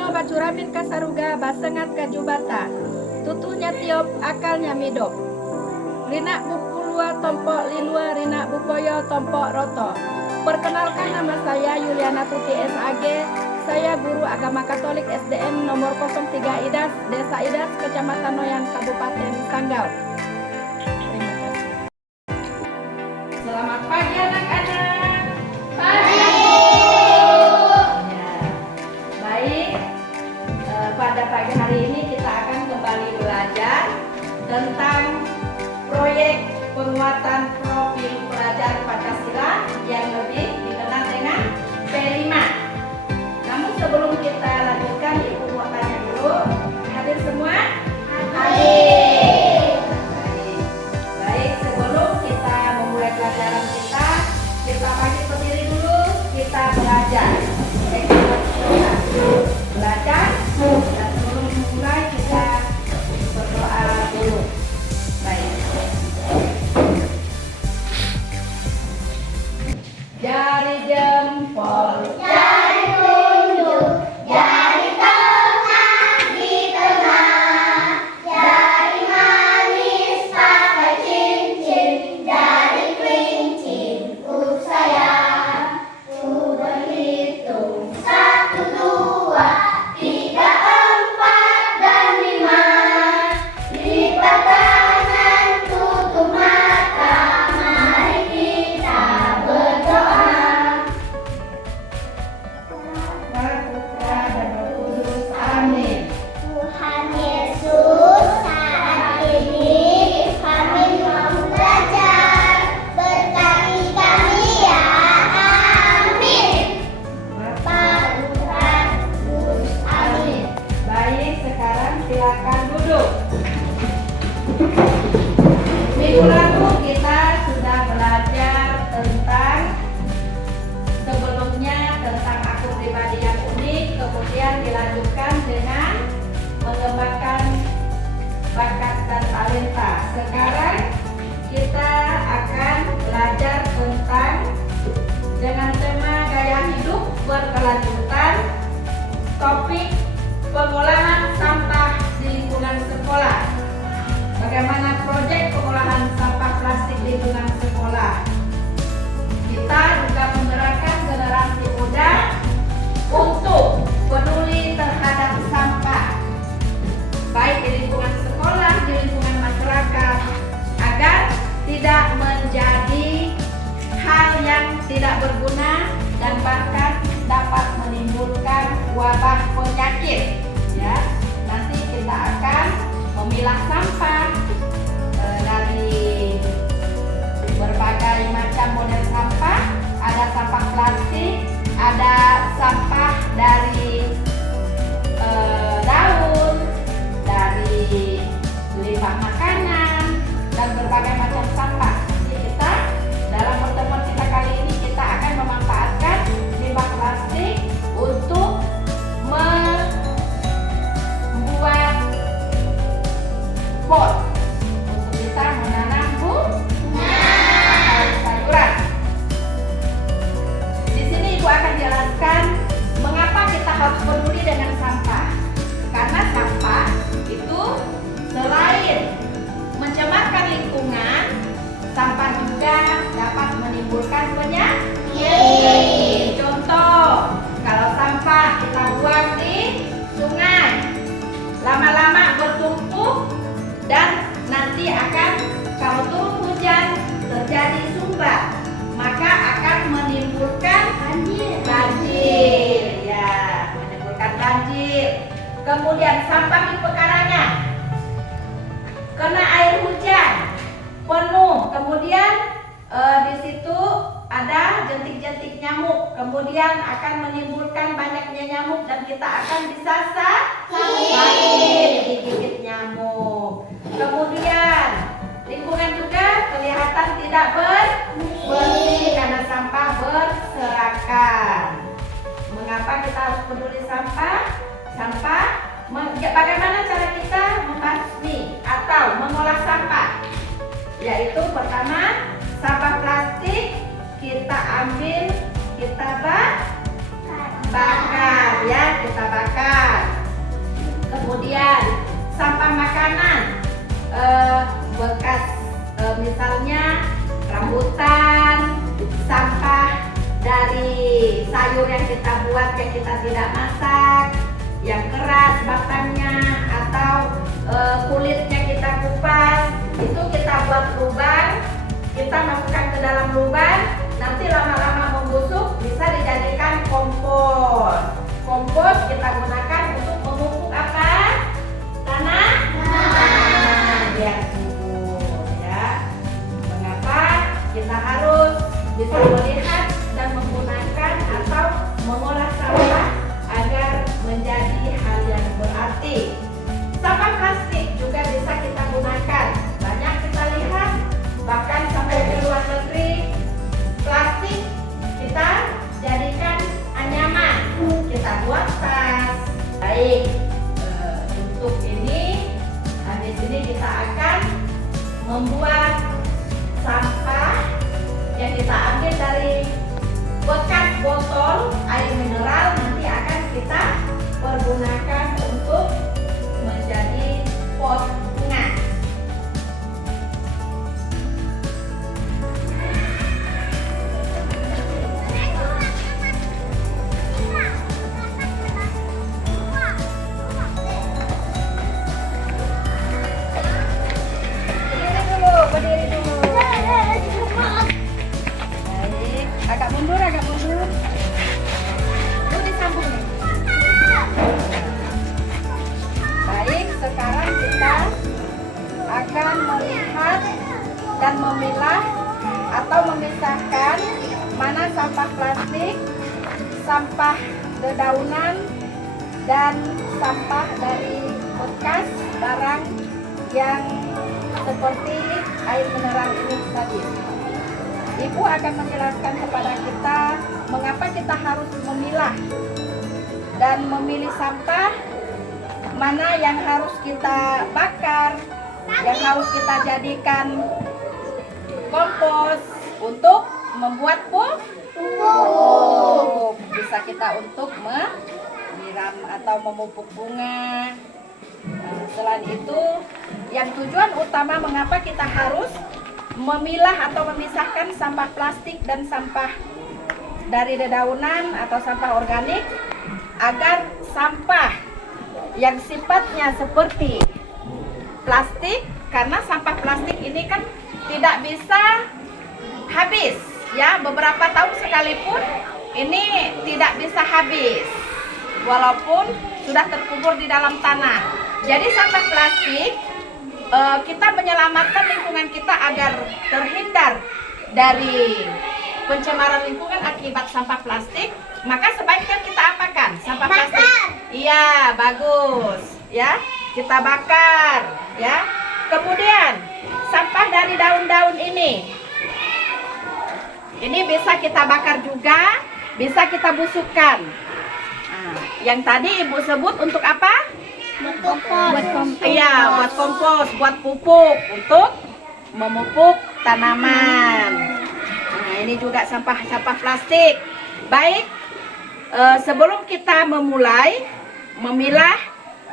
Dino bacuramin kasaruga basengat kajubata. Tutunya tiop akalnya midop. Rina bupulua tompok lilua rina bukoyo tompok roto. Perkenalkan, nama saya Yuliana Tuti SAG. Saya guru agama Katolik SDN nomor 03 Idas, Desa Idas, Kecamatan Noyan, Kabupaten Sanggau. Terima kasih. Selamat pagi anak-anak. Pagi. Ya. Baik, pada pagi hari ini kita akan kembali belajar tentang proyek penguatan profil pelajar Pancasila yang lebih dikenal dengan P5. Namun sebelum kita lanjutkan, Ibu mau tanya dulu, hadir semua? Hadir. Baik, sebelum kita memulai pelajaran kita pagi berdiri dulu, kita belajar. Belajar, dan sebelum memulai kita berdoa dulu. Baik. Jari jempol, Jari tunjuk, jari tengah di tengah, jari manis pakai cincin, jari kelincin ku sayang. Ku berhitung 1, 2, 3, 4 dan 5. Lipat tangan, tutup mata, mari kita berdoa. Putra dan Roh Kudus. Amin. Tuhan Yesus, saat ini kami mau belajar. Berkati kami ya. Amin. Bapa, Putra, Kudus. Amin. Baik, sekarang silakan duduk. Minggu lalu kita sudah belajar tentang sebelumnya tentang aku pribadi yang unik, kemudian dilanjutkan dengan mengembangkan bakat dan talenta. Sekarang kita akan belajar tentang dengan tema gaya hidup berkelanjutan, topik pengolahan sampah di lingkungan sekolah. Bagaimana proyek pengolahan sampah plastik di lingkungan sekolah. Kita juga menggerakkan generasi muda untuk peduli terhadap sampah, baik di lingkungan sekolah, di lingkungan masyarakat, agar tidak menjadi hal yang tidak berguna dan bahkan dapat menimbulkan wabah penyakit. Ya, nanti kita akan memilah sampah dari berbagai macam model sampah. Ada sampah plastik, ada sampah dari daun, dari limbah makanan, dan berbagai macam sampah. Jadi kita dalam pertemuan kita kali ini kita akan memanfaatkan limbah plastik untuk membuat pot untuk kita menanam sayuran. Di sini Ibu akan jelaskan mengapa kita harus peduli dengan sampah. Karena sampah itu selain mencemarkan lingkungan, sampah juga dapat menimbulkan penyakit. Contoh, kalau sampah kita buang di sungai, lama-lama bertumpuk dan nanti akan, kalau turun hujan terjadi sumbat, maka akan menimbulkan banjir. Ya, menimbulkan banjir. Kemudian sampah di pekarangan kena air hujan penuh, kemudian di situ ada jentik-jentik nyamuk, kemudian akan menimbulkan banyaknya nyamuk dan kita akan bisa sakit digigit nyamuk. Kemudian lingkungan juga kelihatan tidak bersih karena sampah berserakan. Mengapa kita harus peduli sampah? Bagaimana cara kita membasmi atau mengolah sampah? Yaitu pertama, sampah plastik kita ambil, kita bakar ya, kita bakar. sayur yang kita buat yang kita tidak masak, yang keras batangnya atau kulitnya kita kupas, itu kita buat lubang, kita masukkan ke dalam lubang, nanti lama-lama membusuk bisa dijadikan kompos. Kompos kita gunakan untuk memupuk apa? Tanah? Biar subur ya. Mengapa kita harus bisa melihat dan menggunakan atau mengolah sampah agar menjadi hal yang berarti. Sampah plastik juga bisa kita gunakan. Banyak kita lihat, bahkan sampai ke luar negeri, plastik kita jadikan anyaman, kita buat tas. Baik, untuk ini, di sini kita akan membuat sampah yang kita ambil dari bekas botol air mineral, nanti akan kita pergunakan untuk menjadi pot bunga. Berdiri dulu. Baik, agak mundur. Lu disambung nih. Baik, sekarang kita akan melihat dan memilah atau memisahkan mana sampah plastik, sampah dedaunan, dan sampah dari bekas barang yang seperti air mineral ini tadi. Ibu akan menjelaskan kepada kita mengapa kita harus memilah dan memilih sampah mana yang harus kita bakar, yang harus kita jadikan kompos untuk membuat pupuk. Bisa kita untuk menyiram atau memupuk bunga. Selain itu, yang tujuan utama mengapa kita harus memilah atau memisahkan sampah plastik dan sampah dari dedaunan atau sampah organik, agar sampah yang sifatnya seperti plastik, karena sampah plastik ini kan tidak bisa habis ya, beberapa tahun sekalipun ini tidak bisa habis walaupun sudah terkubur di dalam tanah. Jadi sampah plastik, kita menyelamatkan lingkungan kita agar terhindar dari pencemaran lingkungan akibat sampah plastik. Maka sebaiknya kita apakan sampah plastik? Iya, bagus ya, kita bakar ya. Kemudian sampah dari daun-daun ini bisa kita bakar juga, bisa kita busukkan. Nah, yang tadi ibu sebut untuk apa? Buat kompos. Iya, buat kompos, buat pupuk, untuk memupuk tanaman. Nah, ini juga sampah plastik. Baik, sebelum kita memulai memilah,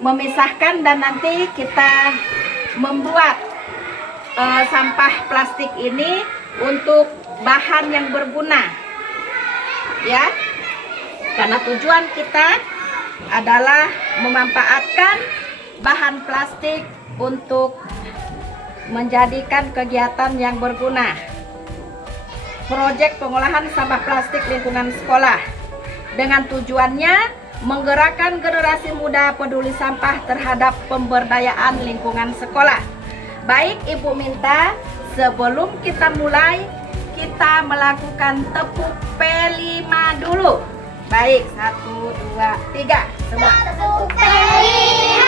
memisahkan, dan nanti kita membuat sampah plastik ini untuk bahan yang berguna, ya. Karena tujuan kita adalah memanfaatkan bahan plastik untuk menjadikan kegiatan yang berguna. Proyek pengolahan sampah plastik lingkungan sekolah dengan tujuannya menggerakkan generasi muda peduli sampah terhadap pemberdayaan lingkungan sekolah. Baik, Ibu minta sebelum kita mulai, kita melakukan tepuk P5 dulu. Baik, 1, 2, 3, semua. Tepuk P5.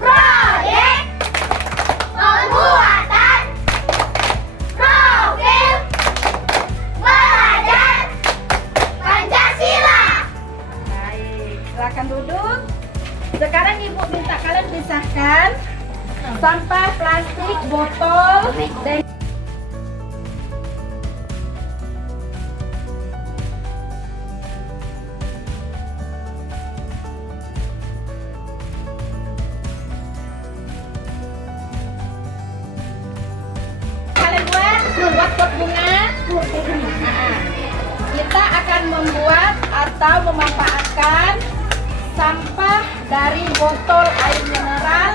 Proyek pembuatan profil belajar Pancasila. Baik, silakan duduk. Sekarang Ibu minta kalian pisahkan sampah plastik, botol, dan buat pot bunga. Nah, kita akan dengan membuat atau memanfaatkan sampah dari botol air mineral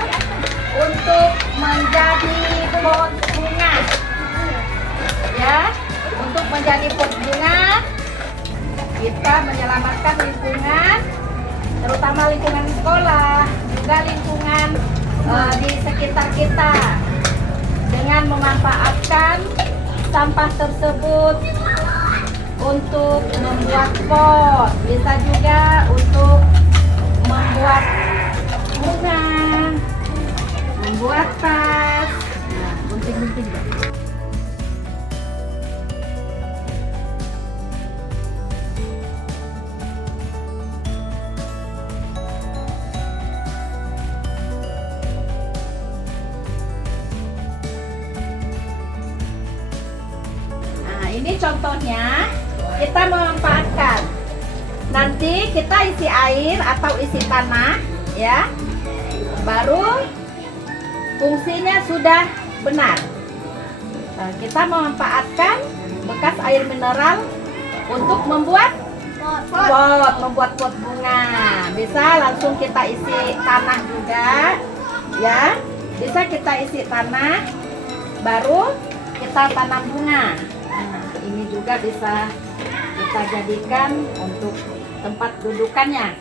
untuk menjadi pot bunga. Ya, untuk menjadi pot bunga, kita menyelamatkan lingkungan, terutama lingkungan sekolah, juga lingkungan di sekitar kita, dengan memanfaatkan sampah tersebut untuk membuat pot, bisa juga untuk membuat bunga, membuat tas, nah, gunting-gunting. Nah, ini contohnya kita memanfaatkan. Nanti kita isi air atau isi tanah, ya. Baru fungsinya sudah benar. Nah, kita memanfaatkan bekas air mineral untuk membuat pot, membuat pot bunga. Bisa langsung kita isi tanah juga, ya. Bisa kita isi tanah, baru kita tanam bunga. Nah, ini juga bisa kita jadikan untuk tempat dudukannya.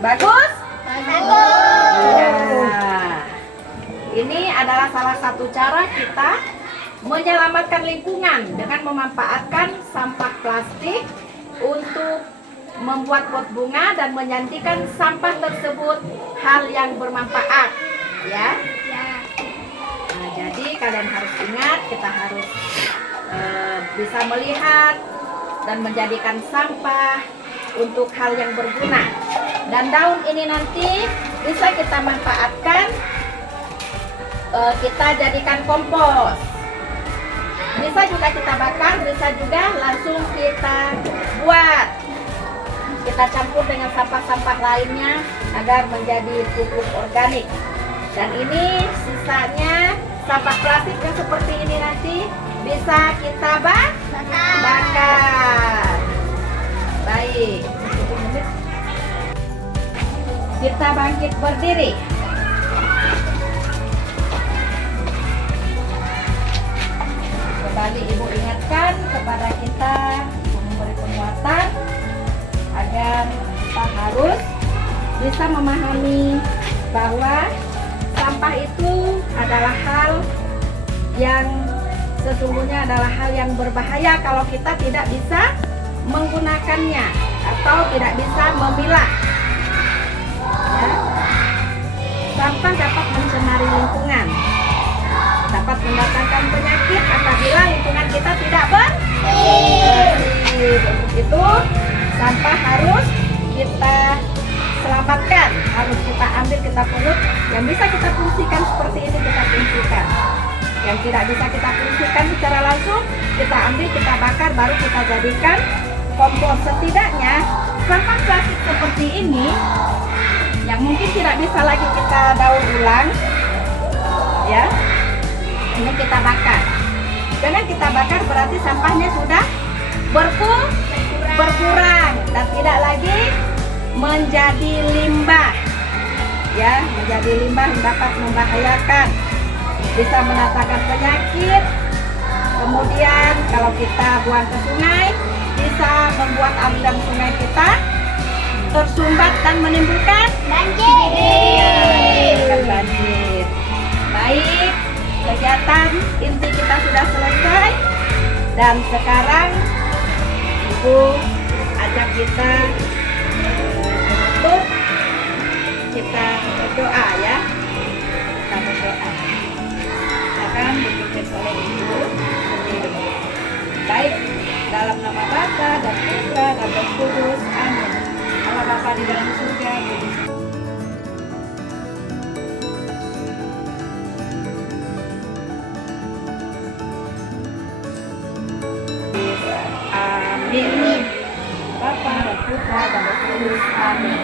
Bagus? Ya. Ini adalah salah satu cara kita menyelamatkan lingkungan dengan memanfaatkan sampah plastik untuk membuat pot bunga dan menjadikan sampah tersebut hal yang bermanfaat, ya. Nah, jadi kalian harus ingat, kita harus bisa melihat dan menjadikan sampah untuk hal yang berguna. Dan daun ini nanti bisa kita manfaatkan, kita jadikan kompos. Bisa juga kita bakar, bisa juga langsung kita buat. Kita campur dengan sampah-sampah lainnya agar menjadi pupuk organik. Dan ini sisanya sampah plastik yang seperti ini nanti bisa kita bakar. Baik. Kita bangkit berdiri. Kembali Ibu ingatkan kepada kita memberi penguatan agar kita harus bisa memahami bahwa sampah itu adalah hal yang sesungguhnya adalah hal yang berbahaya kalau kita tidak bisa menggunakannya atau tidak bisa memilah. Ya. Sampah dapat mencemari lingkungan, dapat mendatangkan penyakit apabila lingkungan kita tidak bersih. Untuk itu sampah harus kita selamatkan, harus kita ambil, kita pungut. Yang bisa kita fungsikan seperti ini kita fungsikan. Yang tidak bisa kita fungsikan secara langsung, kita ambil, kita bakar, baru kita jadikan kompos. Setidaknya sampah plastik seperti ini yang mungkin tidak bisa lagi kita daur ulang, ya, ini kita bakar. Dengan kita bakar berarti sampahnya sudah berkurang dan tidak lagi menjadi limbah, ya, menjadi limbah yang dapat membahayakan, bisa mendatangkan penyakit. Kemudian kalau kita buang ke sungai, bisa membuat aliran sungai kita tersumbat dan menimbulkan banjir. Baik, kegiatan inti kita sudah selesai dan sekarang Ibu ajak kita untuk kita berdoa, ya. Kita berdoa. Akan dipimpin oleh Ibu sendiri. Baik, dalam nama Bapa dan Putra dan Roh Kudus. Amin. Allah Bapa di dalam surga. Amin. Bapa dan Putra dan Roh Kudus. Amin.